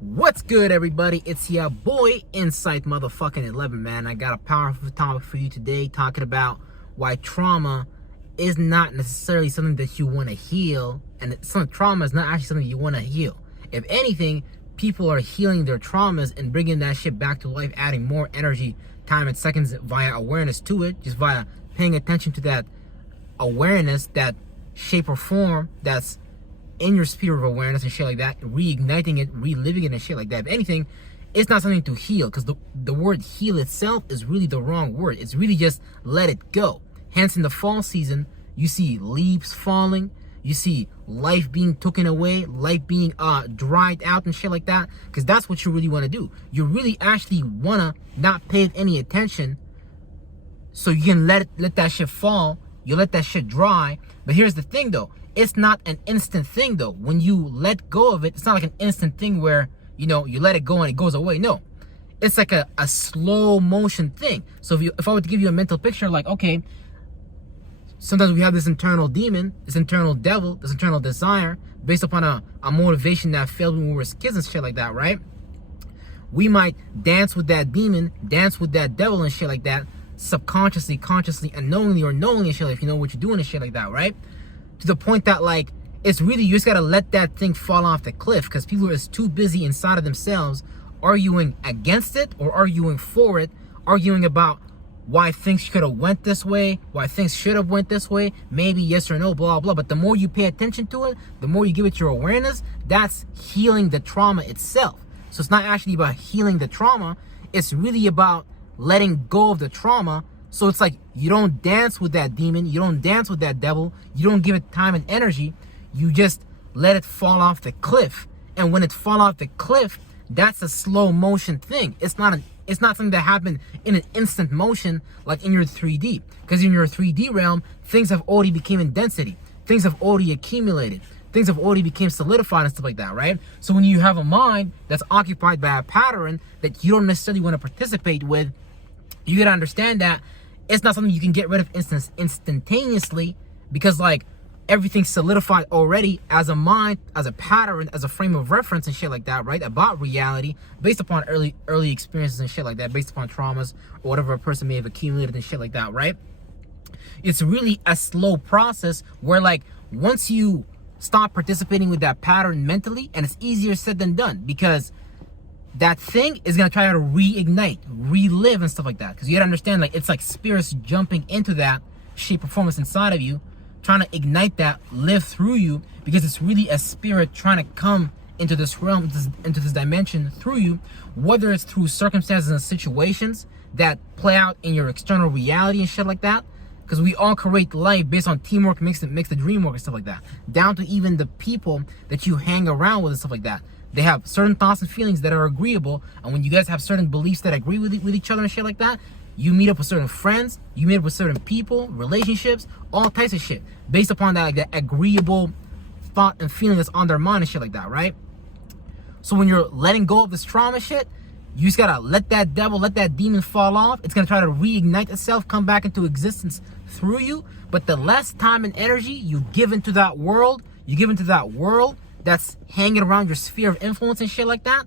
What's good, everybody? It's your boy Insight motherfucking 11, man. I got a powerful topic for you today, talking about why trauma is not necessarily something that you want to heal, and some trauma is not actually something you want to heal. If anything, people are healing their traumas and bringing that shit back to life, adding more energy, time, and seconds via awareness to it, just via paying attention to that awareness, that shape or form that's in your sphere of awareness and shit like that, reigniting it, reliving it and shit like that. If anything, it's not something to heal, because the word heal itself is really the wrong word. It's really just let it go. Hence, in the fall season, you see leaves falling, you see life being taken away, life being dried out and shit like that, because that's what you really want to do. You really actually want to not pay any attention, so you can let that shit fall. You let that shit dry. But here's the thing, though. It's not an instant thing, though. When you let go of it, it's not like an instant thing where, you let it go and it goes away. No. It's like a slow motion thing. So if I were to give you a mental picture, like, okay, sometimes we have this internal demon, this internal devil, this internal desire, based upon a motivation that failed when we were kids and shit like that, right? We might dance with that demon, dance with that devil and shit like that, subconsciously, consciously, unknowingly or knowingly and shit, if you know what you're doing and shit like that, right? To the point that, like, it's really, you just gotta let that thing fall off the cliff, because people are just too busy inside of themselves arguing against it or arguing for it, arguing about why things could have went this way, why things should have went this way, maybe yes or no, blah, blah. But the more you pay attention to it, the more you give it your awareness, that's healing the trauma itself. So it's not actually about healing the trauma, it's really about letting go of the trauma. So it's like, you don't dance with that demon, you don't dance with that devil, you don't give it time and energy, you just let it fall off the cliff. And when it fall off the cliff, that's a slow motion thing. It's not something that happened in an instant motion, like in your 3D. Because in your 3D realm, things have already become in density, things have already accumulated, things have already become solidified and stuff like that, right? So when you have a mind that's occupied by a pattern that you don't necessarily want to participate with, you gotta understand that it's not something you can get rid of instantaneously, because, like, everything's solidified already as a mind, as a pattern, as a frame of reference and shit like that, right? About reality, based upon early experiences and shit like that, based upon traumas or whatever a person may have accumulated and shit like that, right? It's really a slow process where, like, once you stop participating with that pattern mentally, and it's easier said than done, because that thing is going to try to reignite, relive and stuff like that. Because you got to understand, like, it's like spirits jumping into that shape performance inside of you, trying to ignite that, live through you, because it's really a spirit trying to come into this realm, into this dimension through you, whether it's through circumstances and situations that play out in your external reality and shit like that. Because we all create life based on teamwork makes the dream work and stuff like that. Down to even the people that you hang around with and stuff like that. They have certain thoughts and feelings that are agreeable, and when you guys have certain beliefs that agree with each other and shit like that, you meet up with certain friends, you meet up with certain people, relationships, all types of shit, based upon that, like, that agreeable thought and feeling that's on their mind and shit like that, right? So when you're letting go of this trauma shit, you just gotta let that devil, let that demon fall off. It's gonna try to reignite itself, come back into existence through you. But the less time and energy you give into that world, that's hanging around your sphere of influence and shit like that,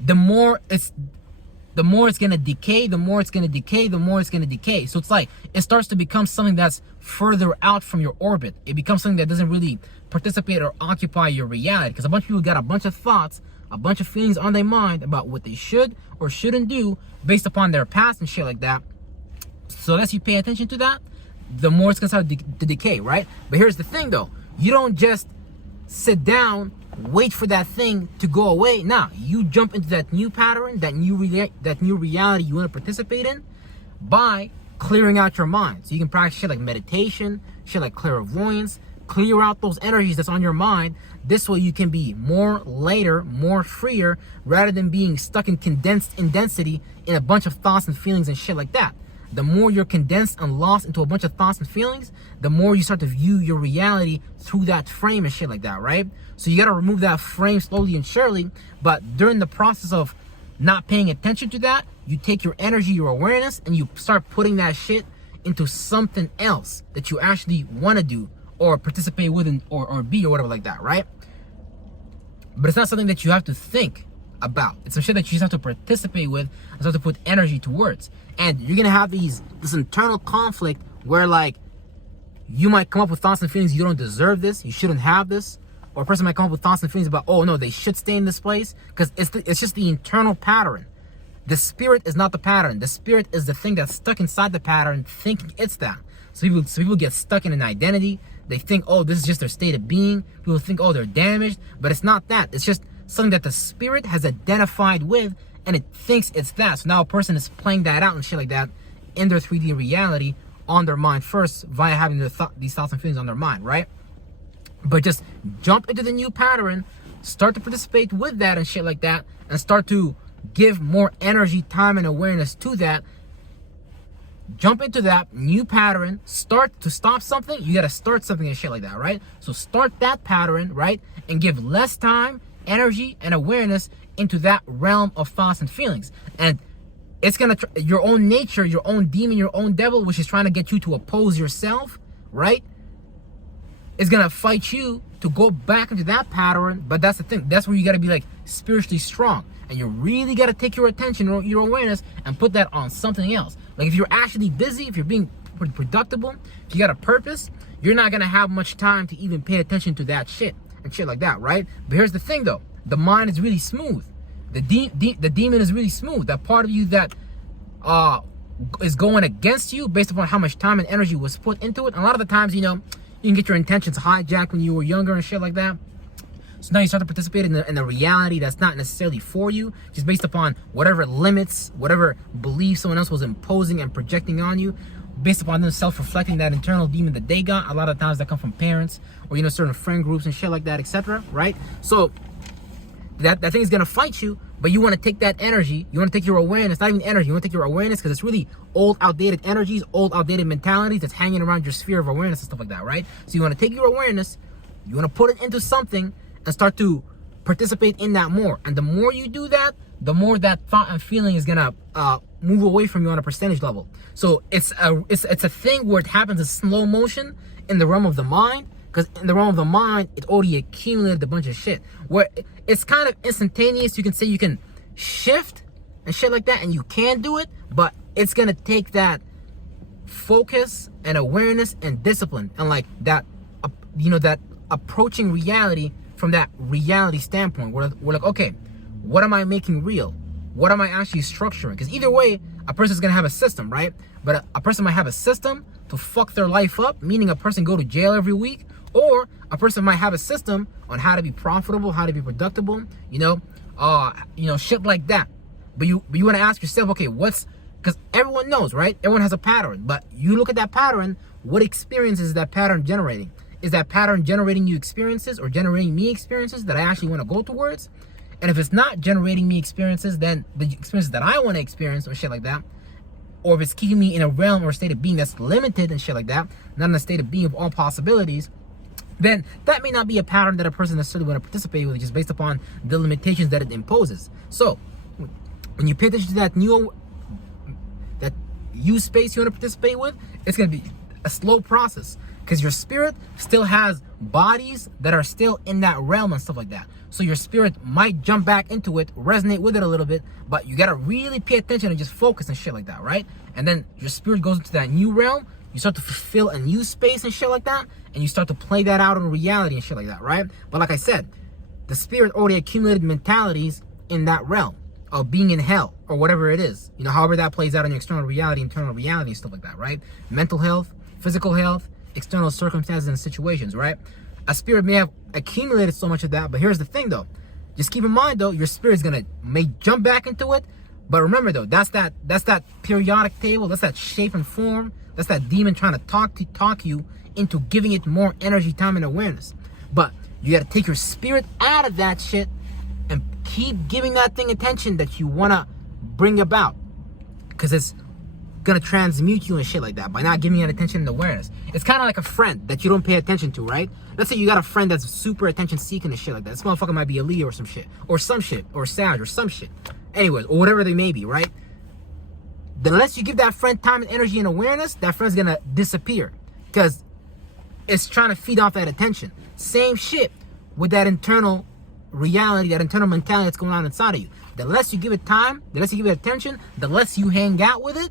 the more it's gonna decay, the more it's gonna decay. So it's like, it starts to become something that's further out from your orbit. It becomes something that doesn't really participate or occupy your reality, because a bunch of people got a bunch of thoughts, a bunch of feelings on their mind about what they should or shouldn't do based upon their past and shit like that. So as you pay attention to that, the more it's gonna start to decay, right? But here's the thing, though. You don't just sit down, wait for that thing to go away. Nah, you jump into that new pattern, that new reality you want to participate in, by clearing out your mind. So you can practice shit like meditation, shit like clairvoyance, clear out those energies that's on your mind. This way you can be more lighter, more freer, rather than being stuck and condensed in density in a bunch of thoughts and feelings and shit like that. The more you're condensed and lost into a bunch of thoughts and feelings, the more you start to view your reality through that frame and shit like that, right? So you gotta remove that frame slowly and surely, but during the process of not paying attention to that, you take your energy, your awareness, and you start putting that shit into something else that you actually want to do or participate with or be or whatever like that, right? But it's not something that you have to think about. It's some shit that you just have to participate with and start to put energy towards. And you're gonna have this internal conflict where like you might come up with thoughts and feelings, you don't deserve this, you shouldn't have this. Or a person might come up with thoughts and feelings about, oh no, they should stay in this place, because it's just the internal pattern. The spirit is not the pattern. The spirit is the thing that's stuck inside the pattern, thinking it's that. So people get stuck in an identity. They think, oh, this is just their state of being. People think, oh, they're damaged, but it's not that. It's just something that the spirit has identified with, and it thinks it's that. So now a person is playing that out and shit like that in their 3D reality on their mind first, via having these thoughts and feelings on their mind, right? But just jump into the new pattern, start to participate with that and shit like that, and start to give more energy, time, and awareness to that. Jump into that new pattern. Start to stop something, you gotta start something and shit like that, right? So start that pattern, right? And give less time, energy, and awareness into that realm of thoughts and feelings. And it's gonna, your own nature, your own demon, your own devil, which is trying to get you to oppose yourself, right? Is gonna fight you to go back into that pattern. But that's the thing, that's where you gotta be like spiritually strong. And you really gotta take your attention, or your awareness, and put that on something else. Like if you're actually busy, if you're being productive, if you got a purpose, you're not gonna have much time to even pay attention to that shit and shit like that, right? But here's the thing though, the mind is really smooth. The demon is really smooth. That part of you that is going against you based upon how much time and energy was put into it. And a lot of the times, you know, you can get your intentions hijacked when you were younger and shit like that. So now you start to participate in the reality that's not necessarily for you, just based upon whatever limits, whatever beliefs someone else was imposing and projecting on you, based upon them self-reflecting that internal demon that they got. A lot of times that come from parents or, you know, certain friend groups and shit like that, etc. Right? So that thing is gonna fight you, but you want to take that energy, you want to take your awareness, not even energy, you want to take your awareness, because it's really old, outdated energies, old, outdated mentalities that's hanging around your sphere of awareness and stuff like that, right? So you want to take your awareness, you want to put it into something and start to participate in that more. And the more you do that, the more that thought and feeling is gonna move away from you on a percentage level. So it's a thing where it happens in slow motion in the realm of the mind, because in the realm of the mind, it already accumulated a bunch of shit. Where it's kind of instantaneous. You can say you can shift and shit like that, and you can do it, but it's gonna take that focus and awareness and discipline, and like that, you know, that approaching reality from that reality standpoint. We're like, okay, what am I making real? What am I actually structuring? Because either way, a person's gonna have a system, right? But a person might have a system to fuck their life up, meaning a person go to jail every week, or a person might have a system on how to be profitable, how to be productive, you know, shit like that. But you want to ask yourself, okay, because everyone knows, right? Everyone has a pattern, but you look at that pattern, what experiences is that pattern generating? Is that pattern generating you experiences, or generating me experiences that I actually want to go towards? And if it's not generating me experiences, then the experiences that I want to experience or shit like that, or if it's keeping me in a realm or a state of being that's limited and shit like that, not in a state of being of all possibilities, then that may not be a pattern that a person necessarily want to participate with, just based upon the limitations that it imposes. So when you pay attention to that new space you want to participate with, it's going to be a slow process, because your spirit still has bodies that are still in that realm and stuff like that. So your spirit might jump back into it, resonate with it a little bit, but you got to really pay attention and just focus and shit like that, right? And then your spirit goes into that new realm, you start to fulfill a new space and shit like that, and you start to play that out in reality and shit like that, right? But like I said, the spirit already accumulated mentalities in that realm of being in hell, or whatever it is, you know, however that plays out in your external reality, internal reality, stuff like that, right? Mental health, physical health, external circumstances and situations, right? A spirit may have accumulated so much of that, but here's the thing though, just keep in mind though, your spirit's may jump back into it, but remember though, that's that periodic table, that's that shape and form, that's that demon trying to talk you into giving it more energy, time, and awareness. But you got to take your spirit out of that shit and keep giving that thing attention that you want to bring about, because it's gonna transmute you and shit like that by not giving it attention and awareness. It's kind of like a friend that you don't pay attention to, right? Let's say you got a friend that's super attention seeking and shit like that. This motherfucker might be a Leo or some shit, or Sag or some shit, anyways, or whatever they may be, right? Then unless you give that friend time and energy and awareness, that friend's gonna disappear, because it's trying to feed off that attention. Same shit with that internal reality, that internal mentality that's going on inside of you. The less you give it time, the less you give it attention, the less you hang out with it,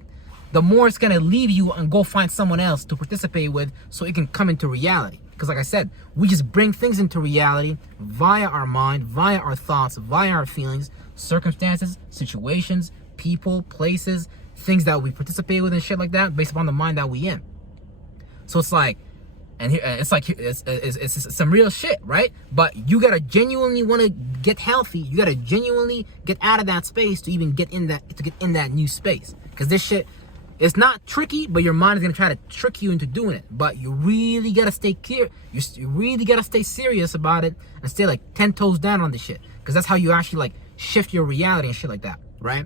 the more it's going to leave you and go find someone else to participate with so it can come into reality. Because like I said, we just bring things into reality via our mind, via our thoughts, via our feelings, circumstances, situations, people, places, things that we participate with and shit like that based upon the mind that we in. So it's like, and here, it's some real shit, right? But you gotta genuinely want to get healthy. You gotta genuinely get out of that space to even get in that new space. Because this shit, it's not tricky, but your mind is gonna try to trick you into doing it. But you really gotta stay clear. You really gotta stay serious about it and stay like 10 toes down on this shit. Because that's how you actually like shift your reality and shit like that, right?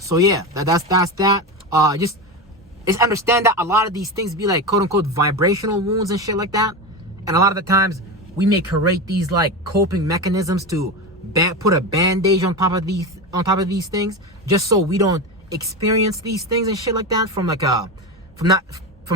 So yeah, that's that. Just understand that a lot of these things be like quote unquote vibrational wounds and shit like that. And a lot of the times we may create these like coping mechanisms to put a bandage on top of these things, just so we don't experience these things and shit like that from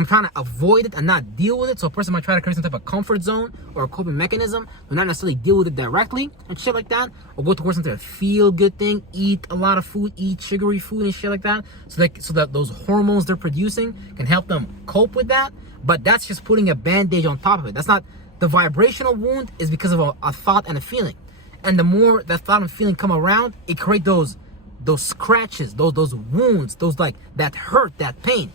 trying to avoid it and not deal with it. So a person might try to create some type of comfort zone or a coping mechanism, but not necessarily deal with it directly and shit like that, or go towards something to feel good thing, eat a lot of food, eat sugary food and shit like that, so that those hormones they're producing can help them cope with that. But that's just putting a bandage on top of it. That's not, the vibrational wound is because of a thought and a feeling. And the more that thought and feeling come around, it creates those scratches, those wounds, those like that hurt, that pain.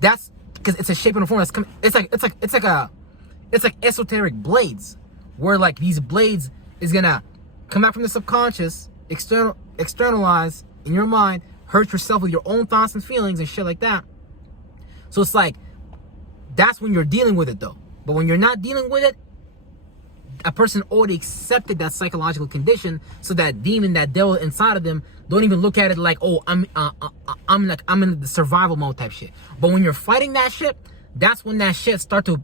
That's because it's a shape and a form that's coming. It's like esoteric blades, where like these blades is gonna come out from the subconscious, externalize in your mind, hurt yourself with your own thoughts and feelings and shit like that. So it's like, that's when you're dealing with it though. But when you're not dealing with it, a person already accepted that psychological condition, so that demon, that devil inside of them, don't even look at it like, oh, I'm in the survival mode type shit. But when you're fighting that shit, that's when that shit start to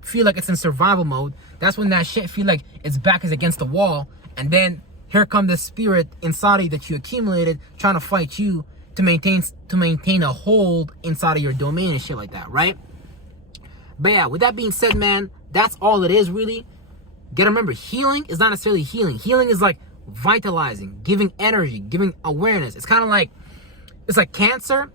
feel like it's in survival mode. That's when that shit feel like its back is against the wall, and then here come the spirit inside of you that you accumulated trying to fight you to maintain a hold inside of your domain and shit like that, right? But yeah, with that being said, man, that's all it is really. Gotta remember, healing is not necessarily healing. Healing is like vitalizing, giving energy, giving awareness. It's kind of like, it's like cancer,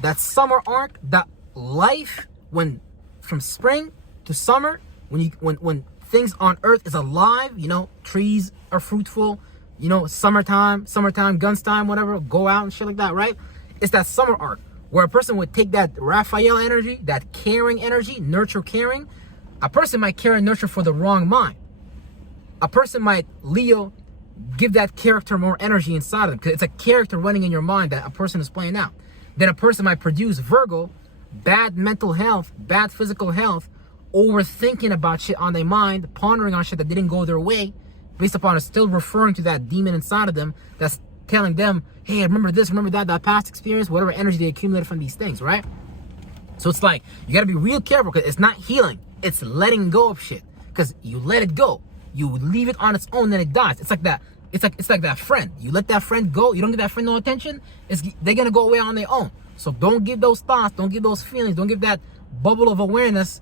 that summer arc, that life when from spring to summer, when things on earth is alive, you know, trees are fruitful, you know, summertime, guns time, whatever, go out and shit like that, right? It's that summer arc where a person would take that Raphael energy, that caring energy, nurture caring. A person might care and nurture for the wrong mind. A person might, Leo, give that character more energy inside of them, because it's a character running in your mind that a person is playing out. Then a person might produce Virgo, bad mental health, bad physical health, overthinking about shit on their mind, pondering on shit that didn't go their way, based upon it still referring to that demon inside of them that's telling them, hey, remember this, remember that past experience, whatever energy they accumulated from these things, right? So it's like, you gotta be real careful, because it's not healing, it's letting go of shit. Because you let it go, you leave it on its own, then it dies. It's like that. It's like that friend. You let that friend go, you don't give that friend no attention, they're gonna go away on their own. So don't give those thoughts, don't give those feelings, don't give that bubble of awareness,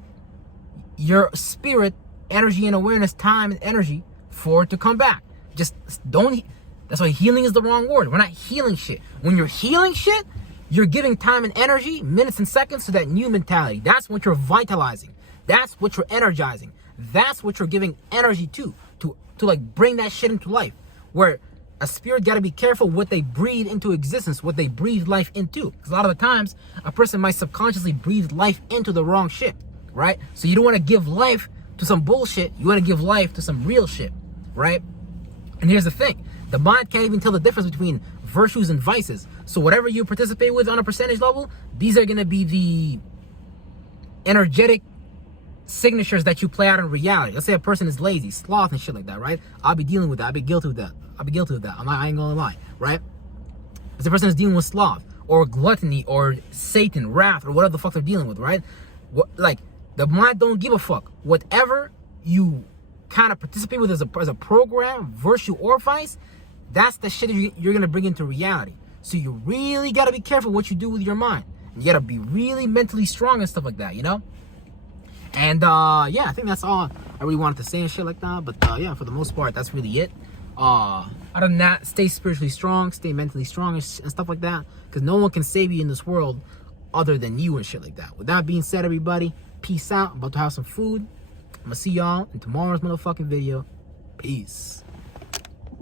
your spirit, energy and awareness, time and energy for it to come back. Just don't. That's why healing is the wrong word. We're not healing shit. When you're healing shit, you're giving time and energy, minutes and seconds, to that new mentality. That's what you're vitalizing. That's what you're energizing. That's what you're giving energy to like bring that shit into life. Where a spirit got to be careful what they breathe into existence, what they breathe life into. Because a lot of the times, a person might subconsciously breathe life into the wrong shit, right? So you don't want to give life to some bullshit. You want to give life to some real shit, right? And here's the thing. The mind can't even tell the difference between virtues and vices. So whatever you participate with on a percentage level, these are going to be the energetic signatures that you play out in reality. Let's say a person is lazy, sloth and shit like that, right? I'll be dealing with that. I'll be guilty with that. I ain't gonna lie, right? If the person is dealing with sloth or gluttony or Satan, wrath, or whatever the fuck they're dealing with, right? Like, the mind don't give a fuck. Whatever you kind of participate with as a program, virtue or vice, that's the shit you're gonna bring into reality. So you really gotta be careful what you do with your mind. You gotta be really mentally strong and stuff like that, you know? And yeah, I think that's all I really wanted to say and shit like that. But yeah, for the most part, that's really it. Other than that, stay spiritually strong, stay mentally strong, and stuff like that. Because no one can save you in this world other than you and shit like that. With that being said, everybody, peace out. I'm about to have some food. I'm gonna see y'all in tomorrow's motherfucking video. Peace.